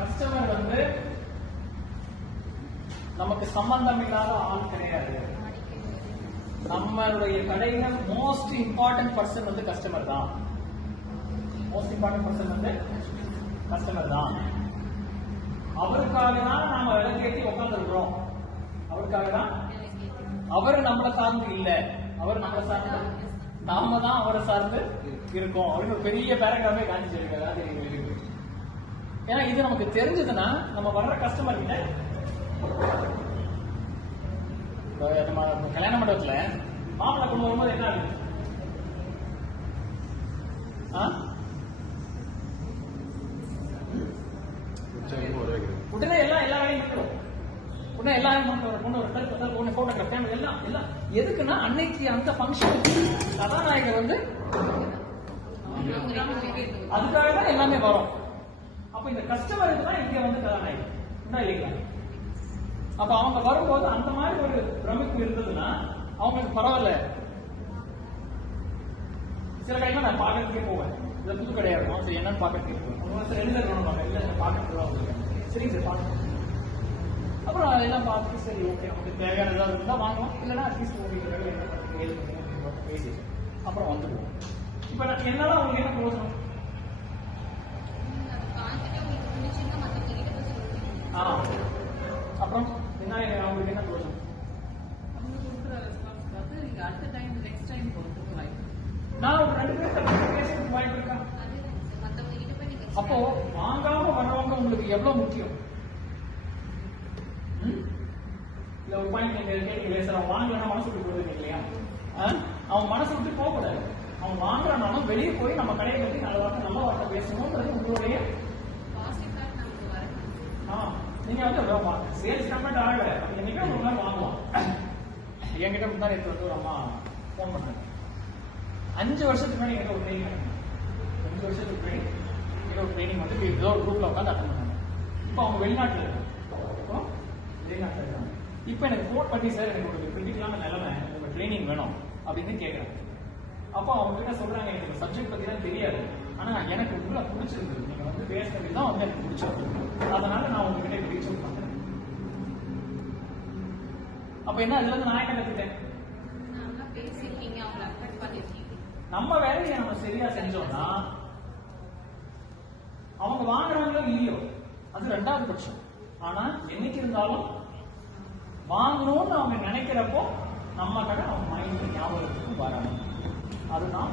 Customer வந்து நமக்கு சம்பந்தம் இல்லாத ஆள் கிடையாது. நம்மளுடைய கடையில மோஸ்ட் இம்பார்ட்டன்ட் பர்சன் வந்து கஸ்டமர் தான். மோஸ்ட் இம்பார்ட்டன்ட் பர்சன் வந்து கஸ்டமர் தான். அவருக்காக தான் நாம விளக்கேற்றி உட்காந்துருக்கிறோம். அவருக்காக தான். அவரு நம்மளை சார்ந்து இல்ல, அவர் நம்மளை சார்ந்து, நாம தான் அவரை சார்ந்து இருக்கோம். அவருக்கு ஒரு பெரிய பேராகிராஃபே காமிச்சிருக்காரு. ஏன்னா இது நமக்கு தெரிஞ்சதுன்னா நம்ம வர்ற கஸ்டமர் கிட்ட, நம்ம கல்யாண மண்டபத்துல மாப்பிள்ளை கொண்டு வரும்போது என்ன ஆகுது? உடனே எல்லா வேலையும் பண்ணுவோம். உடனே எல்லாரும் பொண்ணு போட்டோகிராஃப் எல்லாம் எதுக்குன்னா அன்னைக்கு அந்த ஃபங்க்ஷன் கதாநாயகர் வந்து அதுக்காக தான் எல்லாமே வரும். அப்ப இந்த கஸ்டமருக்கு தான் இங்க வந்து கதாநாயகர் இல்லைங்களா? அப்ப அவங்க வரும்போது அந்த மாதிரி ஒரு பிரமிப்பு இருந்ததுன்னா அவங்களுக்கு பரவாயில்ல. சில டைம்ல நான் பாக்கிறதுக்கே போவேன். இந்த புது கடையா இருக்கும், சரி என்னன்னு பாக்கிறதுக்கே போவேன். சார் எழுத இருக்கணும், இல்ல பாக்கிறதுக்கு சரிங்க சார் பாக்க. அப்புறம் அதெல்லாம் பார்த்துட்டு சரி ஓகே நமக்கு தேவையான ஏதாவது இருந்தா வாங்கலாம், இல்லைன்னா அட்லீஸ்ட் உங்களுக்கு பேசி அப்புறம் வந்துடுவோம். இப்ப என்னால உங்களுக்கு என்ன பிரயோஜனம்? அப்புறம் என்ன அவங்களுக்கு என்ன பிரயோஜனம்? நான் ஒரு 2 பேர் பேசுறதுக்கு வாய்ப்பு இருக்கா? அப்போ வாங்காம வர்றவங்க உங்களுக்கு எவ்வளவு முக்கியம்? இல்ல ஒரு பாயிண்ட் நீங்க கேட்டீங்களே சார், அவன் வாங்கலன்னா மனசு விட்டு போடுறீங்க இல்லையா? அவன் மனசு விட்டு போக கூடாது. அவன் வாங்குறானாலும் வெளியே போய் நம்ம கடையை பத்தி நல்ல வார்த்தை பேசணும்ன்றது உங்களுடைய. நீங்க வந்து சேல்ஸ் கமெண்ட் ஆகல, என்னைக்கு ஒரு நாள் வாங்குவோம். என்கிட்ட முன்னாடி வந்து ஒரு அம்மா போன் பண்ணாங்க. 5 வருஷத்துக்கு முன்னாடி என்கிட்ட ஒரு ட்ரைனிங். 5 வருஷத்துக்கு முன்னாடி என்கிட்ட ஒரு ட்ரைனிங் வந்து ஏதோ ஒரு குரூப்ல உட்காந்து அட்டன் பண்ணாங்க. இப்போ அவங்க வெளிநாட்டுல இருக்காங்க. இப்ப எனக்கு போன் பண்ணி சார் எனக்கு ஒரு கிரிட்டிக்கலான நிலைமை, உங்க ட்ரைனிங் வேணும் அப்படின்னு கேட்கறாங்க. அப்போ அவங்க கிட்ட சொல்றாங்க, எனக்கு சப்ஜெக்ட் பத்தி தான் தெரியாது, ஆனா எனக்கு உள்ள பிடிச்சிருந்தது, நீங்க வந்து பேசுறது தான் வந்து எனக்கு பிடிச்சிருக்கு, அதனால நான் உங்ககிட்ட ரீச் அவுட் பண்றேன். அப்ப என்ன அதுல இருந்து நான் என்ன கத்துட்டேன்? நம்ம வேலையை நம்ம சரியா செஞ்சோம்னா அவங்க வாங்குறாங்களோ இல்லையோ அது 2வது பட்சம். ஆனா என்னைக்கு இருந்தாலும் வாங்கணும்னு அவங்க நினைக்கிறப்போ நம்ம கடை அவங்க மைண்ட் ஞாபகத்துக்கு வரணும். அதுதான்